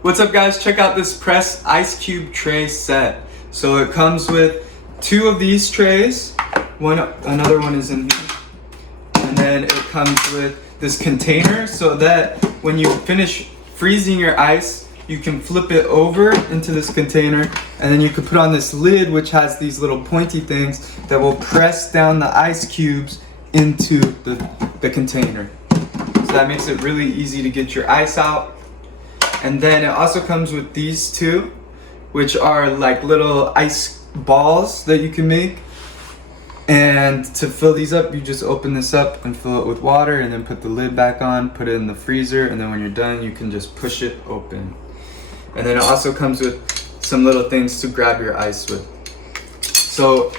What's up guys, check out this press ice cube tray set. So it comes with 2 of these trays, another one is in here, and then it comes with this container so that when you finish freezing your ice, you can flip it over into this container, and then you can put on this lid which has these little pointy things that will press down the ice cubes into the container. So that makes it really easy to get your ice out. And then it also comes with these 2, which are like little ice balls that you can make. And to fill these up, you just open this up and fill it with water and then put the lid back on, put it in the freezer, and then when you're done, you can just push it open. And then it also comes with some little things to grab your ice with. So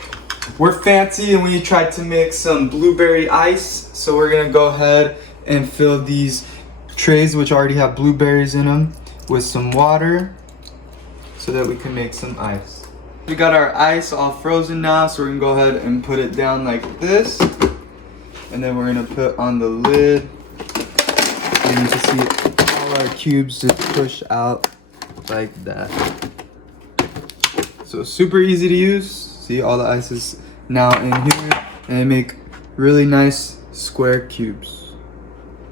we're fancy and we tried to make some blueberry ice. So we're gonna go ahead and fill these trays, which already have blueberries in them, with some water so that we can make some ice. We got our ice all frozen now, so we're gonna go ahead and put it down like this, and then we're gonna put on the lid, and you can see all our cubes just push out like that. So super easy to use. See, all the ice is now in here, and they make really nice square cubes.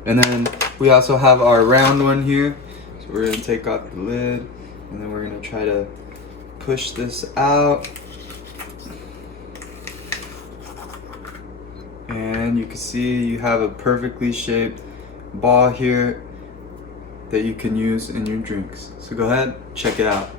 And then we also have our round one here. So we're gonna take off the lid, and then we're gonna try to push this out. And you can see you have a perfectly shaped ball here that you can use in your drinks. So go ahead, check it out.